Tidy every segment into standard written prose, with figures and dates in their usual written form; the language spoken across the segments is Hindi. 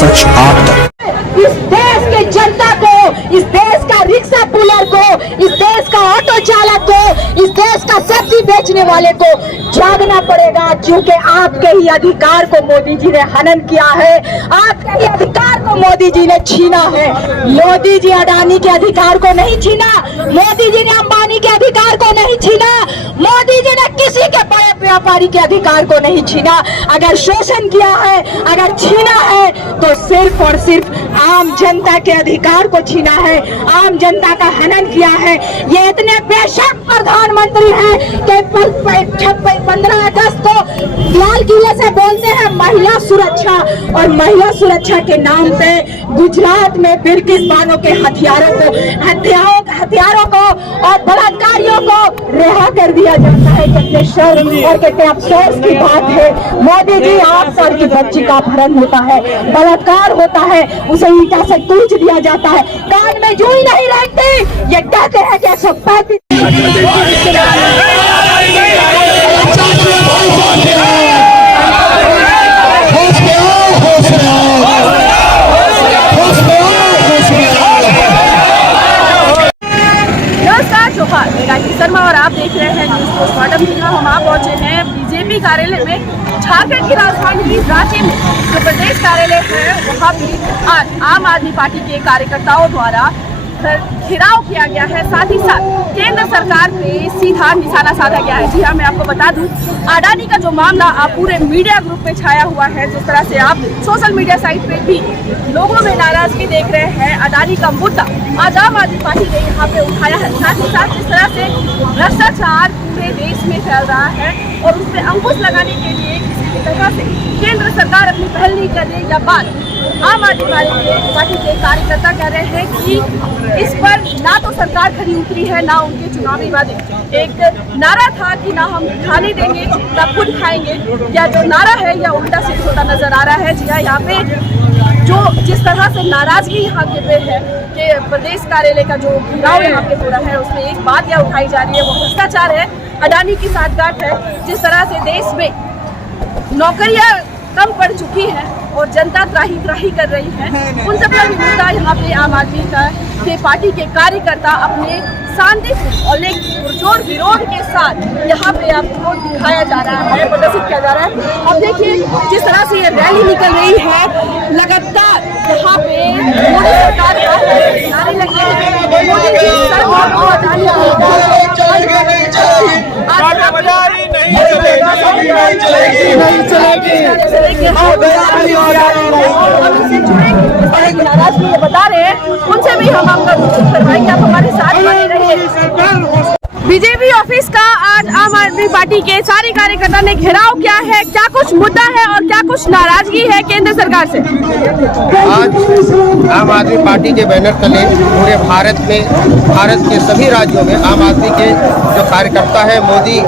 सच आप तक। इस देश के जनता को, इस देश का रिक्शा पुलर को, इस देश का ऑटो चालक को, इस देश का सब्जी बेचने वाले को जागना पड़ेगा, क्योंकि आपके ही अधिकार को मोदी जी ने हनन किया है, आपके ही अधिकार को मोदी जी ने छीना है। मोदी जी अडानी के अधिकार को नहीं छीना, मोदी जी ने अंबानी के अधिकार को नहीं छीना, मोदी जी ने किसी के बड़े व्यापारी के अधिकार को नहीं छीना। अगर शोषण किया है, अगर छीना है, तो सिर्फ और सिर्फ आम जनता के अधिकार को छीना है, आम जनता का हनन किया है। ये इतने बेशक प्रधानमंत्री हैं कि 15 अगस्त को लाल किले से बोलते हैं महिला सुरक्षा, और महिला सुरक्षा के नाम पे गुजरात में बिरकिस बानों के हथियारों को और बलात्कारियों को रिहा कर दिया जाता है। कितने शर्म और कितने अफसोस की बात है। मोदी जी 8 साल की बच्ची का अपहरण होता है, बलात्कार होता है, उसे ईंटा से कूच दिया जाता है, कान में जूं ही नहीं रहती। ये कहते हैं कि 135 शर्मा और आप देख रहे हैं न्यूज़ पोस्टमार्टम। हम आप पहुंचे हैं बीजेपी कार्यालय में, झारखंड की राजधानी रांची में जो प्रदेश कार्यालय है वहाँ भी आज आम आदमी पार्टी के कार्यकर्ताओं द्वारा घेराव किया गया है। साथ ही साथ केंद्र सरकार पे सीधा निशाना साधा गया है। जी हाँ, मैं आपको बता दूं, अडानी का जो मामला आप पूरे मीडिया ग्रुप पे छाया हुआ है, जिस तरह से आप सोशल मीडिया साइट पे भी लोगों में नाराजगी देख रहे हैं। अडानी का मुद्दा आज आम आदमी पार्टी ने यहाँ पे उठाया है। साथ ही साथ जिस तरह से भ्रष्टाचार पूरे देश में फैल रहा है और उस पर अंकुश लगाने के लिए किसी भी तरह से केंद्र सरकार अपनी पहल नहीं कर रही, या बात आम आदमी पार्टी के कार्यकर्ता कह रहे हैं कि इस पर ना तो सरकार खड़ी उतरी है, ना उनके चुनावी वादे। एक नारा था कि ना हम खाने देंगे ना खुद खाएंगे, या जो नारा है या उल्टा सिद्ध होता नजर आ रहा है। जी हाँ, यहाँ पे जो जिस तरह से नाराजगी यहाँ के पे है कि प्रदेश कार्यालय का जो घेराव यहाँ पे हो रहा है, उसमें एक बात यह उठाई जा रही है, वो भ्रष्टाचार है, अडानी की साठगांठ है। जिस तरह से देश में नौकरियां कम पड़ चुकी हैं और जनता त्राही कर रही है, उन सब का भी मुद्दा यहाँ पे आम आदमी के पार्टी के कार्यकर्ता अपने शांतिपूर्ण और एक पुरजोर विरोध के साथ यहाँ पे आपको दिखाया जा रहा है, प्रदर्शित किया जा रहा है। अब देखिए जिस तरह से ये रैली निकल रही है, लगातार यहाँ पे मोदी सरकार का नारे लगे हैं। मोदी जी सरकार को अडानी नाराजगी बता रहे हैं, उनसे भी हम आपका रूप करवाएंगे। आप हमारे साथ बने रहिए। बीजेपी ऑफिस का आज आम आदमी पार्टी के सारे कार्यकर्ता ने घेराव किया है। क्या कुछ मुद्दा है और क्या कुछ नाराजगी है केंद्र सरकार से? आज आम आदमी पार्टी के बैनर तले पूरे भारत में, भारत के सभी राज्यों में आम आदमी के जो कार्यकर्ता है, मोदी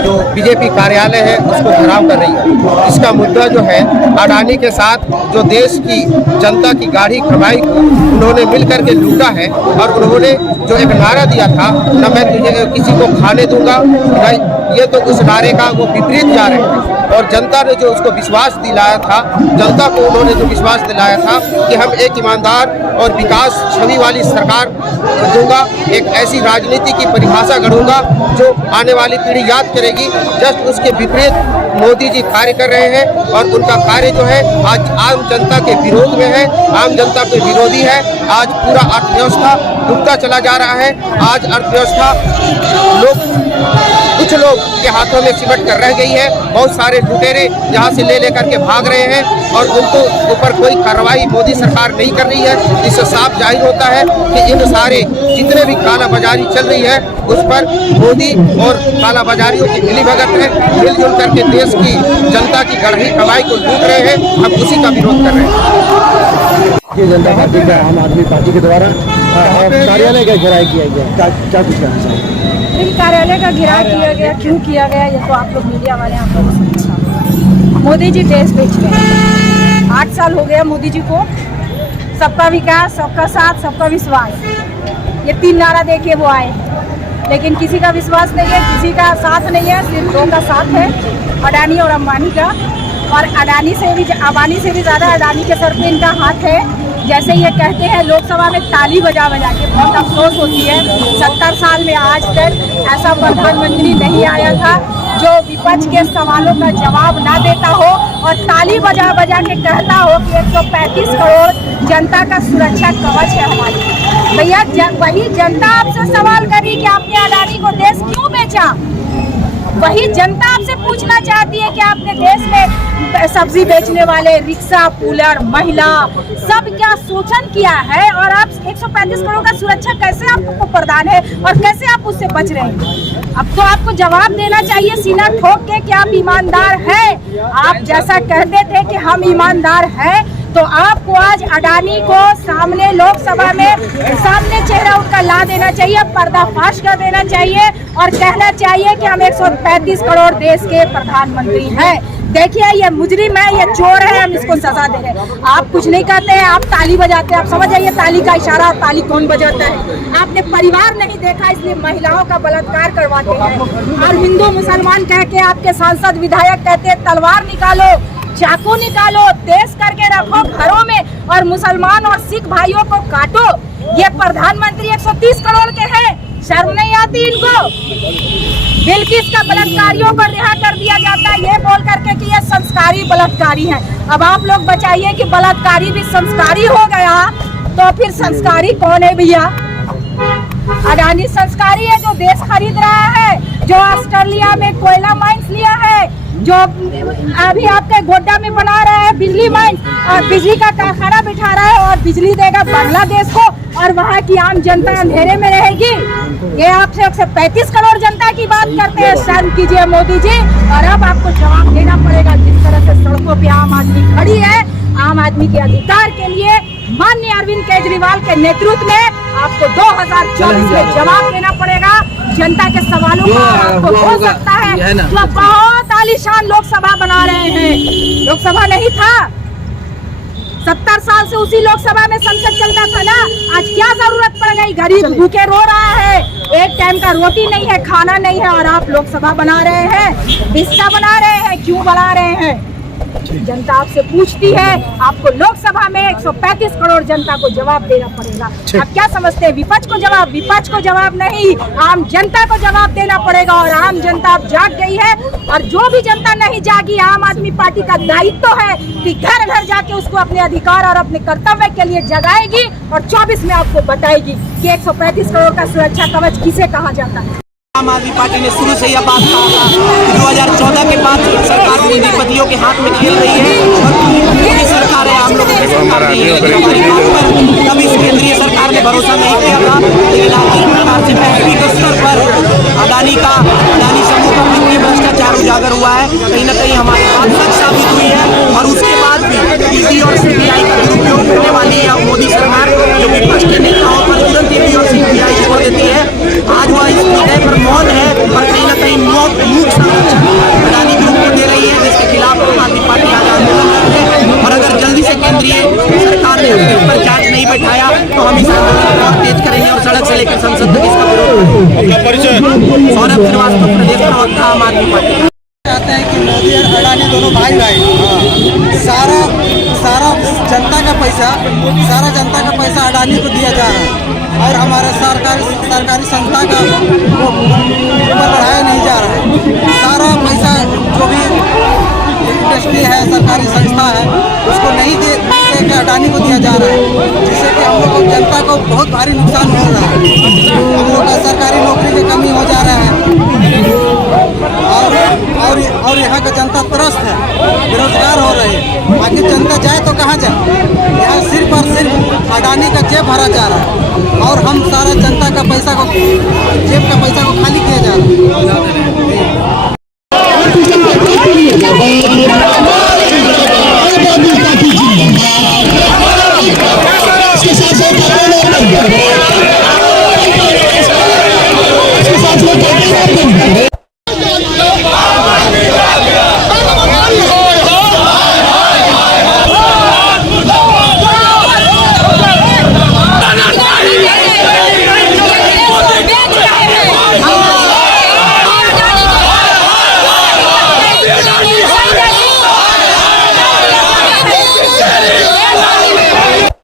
जो बीजेपी कार्यालय है उसको घेराव कर रही है। इसका मुद्दा जो है, अडानी के साथ जो देश की जनता की गाढ़ी कमाई को उन्होंने मिल करके लूटा है, और उन्होंने जो एक नारा दिया था, न मैं तुझे किसी को खाने दूंगा, नहीं, ये तो उस नारे का वो विपरीत जा रहे हैं। और जनता ने जो उसको विश्वास दिलाया था, जनता को उन्होंने जो विश्वास दिलाया था कि हम एक ईमानदार और विकास छवि वाली सरकार दूंगा, एक ऐसी राजनीति की परिभाषा गढ़ूंगा जो आने वाली पीढ़ी याद करेगी, जस्ट उसके विपरीत मोदी जी कार्य कर रहे हैं। और उनका कार्य जो है आज आम जनता के विरोध में है, आम जनता के विरोधी है। आज पूरा अर्थव्यवस्था डूबता चला जा रहा है। आज अर्थव्यवस्था कुछ लोग के हाथों में सिमट कर रह गई है। बहुत सारे लुटेरे यहाँ से ले लेकर के भाग रहे हैं और उनको ऊपर कोई कार्रवाई मोदी सरकार नहीं कर रही है। इससे साफ जाहिर होता है कि इन सारे जितने भी कालाबाजारी चल रही है उस पर मोदी और कालाबाजारियों की मिलीभगत है। मिलजुल करके देश की जनता की गढ़ी कमाई को लूट रहे हैं। हम उसी का विरोध कर रहे हैं। भारतीय जनता पार्टी का आम आदमी पार्टी के द्वारा कार्यालय का घेराव किया गया, क्या कुछ कहना चाहिए? कार्यालय का घेराव किया गया, क्यों किया गया, ये तो आप लोग मीडिया वाले आप लोगों को समझना। मोदी जी देश बेच रहे हैं। 8 साल हो गया मोदी जी को। सबका विकास, सबका साथ, सबका विश्वास, ये 3 नारा देके वो आए, लेकिन किसी का विश्वास नहीं है, किसी का साथ नहीं है, सिर्फ 2 का साथ है, अडानी और अंबानी का। और अडानी से भी ज़्यादा अडानी के सर पे इनका हाथ है। जैसे ये कहते हैं लोकसभा में ताली बजा बजा के, बहुत अफसोस होती है 70 साल में आज तक ऐसा प्रधानमंत्री नहीं आया था जो विपक्ष के सवालों का जवाब ना देता हो और ताली बजा बजा के कहता हो कि 135 करोड़ जनता का सुरक्षा कवच है हमारी। भैया वही जनता आपसे सवाल करी कि आपने अडानी को देश क्यों बेचा। वही जनता आपसे पूछना चाहती है कि आपने देश में सब्जी बेचने वाले, रिक्शा पुलर, महिला सब क्या शोषण किया है और आप 135 करोड़ का सुरक्षा कैसे आपको प्रदान है और कैसे आप उससे बच रहे हैं। अब तो आपको जवाब देना चाहिए सीना ठोक के कि आप ईमानदार हैं। आप जैसा कहते थे कि हम ईमानदार हैं, तो आपको आज अडानी को सामने लोकसभा में सामने चेहरा उनका ला देना चाहिए, पर्दाफाश कर देना चाहिए और कहना चाहिए कि हम 135 करोड़ देश के प्रधानमंत्री हैं। देखिए ये मुजरिम है, ये चोर है, हम इसको सजा दे रहे हैं। आप कुछ नहीं कहते हैं, आप ताली बजाते हैं। आप समझ जाइए ताली का इशारा, ताली कौन बजाता है। आपने परिवार नहीं देखा इसलिए महिलाओं का बलात्कार करवाते हैं और हिंदू मुसलमान कह के आपके सांसद विधायक कहते हैं तलवार निकालो, चाकू निकालो, तेज करके रखो घरों में और मुसलमान और सिख भाइयों को काटो। ये प्रधानमंत्री 130 करोड़ के हैं, शर्म नहीं आती इनको। बिल्किस का बलात्कारियों को रिहा कर दिया जाता है ये बोल करके कि ये संस्कारी बलात्कारी हैं। अब आप लोग बचाइए कि बलात्कारी भी संस्कारी हो गया, तो फिर संस्कारी कौन है भैया? अडानी संस्कारी है जो देश खरीद रहा है, जो ऑस्ट्रेलिया में कोयला माइंस लिया है, जो अभी आपके गोड्डा में बना रहा है बिजली माइंस और बिजली का कारखाना बिठा रहा है और बिजली देगा बांग्लादेश को और वहाँ की आम जनता अंधेरे में रहेगी। ये आपसे 135 करोड़ जनता की बात करते हैं। शर्म कीजिए मोदी जी। और अब आपको जवाब देना पड़ेगा जिस तरह से सड़कों पे आम आदमी खड़ी है, आम आदमी के अधिकार के लिए माननीय अरविंद केजरीवाल के नेतृत्व में आपको 2024 में जवाब देना पड़ेगा। जनता के सवालों का आपको हो सकता है तो बहुत आलीशान लोकसभा बना रहे हैं। लोकसभा नहीं था, 70 साल से उसी लोकसभा में संसद चलता था ना। आज क्या जरूरत पड़ गई? गरीब भूखे रो रहा है, एक टाइम का रोटी नहीं है, खाना नहीं है और आप लोकसभा बना रहे हैं, रिश्ता बना रहे हैं। क्यों बना रहे हैं? जनता आपसे पूछती है। आपको लोकसभा में 135 करोड़ जनता को जवाब देना पड़ेगा। आप क्या समझते हैं? विपक्ष को जवाब नहीं, आम जनता को जवाब देना पड़ेगा। और आम जनता अब जाग गई है और जो भी जनता नहीं जागी, आम आदमी पार्टी का दायित्व है कि घर घर जाके उसको अपने अधिकार और अपने कर्तव्य के लिए जगाएगी और 24 में आपको बताएगी कि 135 करोड़ का सुरक्षा कवच किसे कहा जाता है। आम आदमी पार्टी ने शुरू से यह बात कहा था कि 2014 के बाद सरकार पूंजीपतियों के हाथ में खेल रही है और मोदी सरकार है, आम लोगों की सरकार नहीं है। हमारी बात पर कभी केंद्रीय सरकार ने भरोसा नहीं किया था, लेकिन आज जिस प्रकार से वैश्विक स्तर पर अडानी समूह का वित्तीय भ्रष्टाचार उजागर हुआ है, कहीं न कहीं हमारी बात सच साबित हुई है। और उसके बाद भी ईडी और सीबीआई का दुरुपयोग करने वाली है मोदी सरकार, जो विपक्ष के नेताओं पर तुरंत ईडी और सीबीआई छोड़ देती है। आज वह इस मुद्दे पर मौन है और कहीं न कहीं मूक संरक्षण अडानी ग्रुप को दे रही है, जिसके खिलाफ आम आदमी पार्टी आज आंदोलन कर रही है। और अगर जल्दी से केंद्रीय सरकार ने उसके ऊपर जांच नहीं बैठाया तो हम इस आंदोलन को और तेज करेंगे और सड़क से लेकर संसद तक इसका विरोध करेंगे। सौरभ श्रीवास्तव, प्रदेश प्रवक्ता, आम आदमी पार्टी। चाहते हैं कि मोदी और अडानी दोनों भाई सारा जनता का पैसा अडानी को दिया जा रहा है और हमारा सरकारी संस्था का बढ़ाया नहीं जा रहा है। सारा पैसा जो भी इंडस्ट्री है, सरकारी संस्था है, उसको नहीं दे के अडानी को दिया जा रहा है, जिससे कि हम लोग को जनता को बहुत भारी नुकसान हो रहा है। हम लोग का सरकारी नौकरी की कमी हो जा रहा है और यहाँ का जनता त्रस्त है, बेरोजगार हो रहे हैं। आखिर जनता जाए तो कहाँ जाए? यहाँ सिर्फ और सिर्फ अडानी का जेब भरा जा रहा है और हम सारा जनता का पैसा को, जेब का पैसा को खाली किया जा रहा है।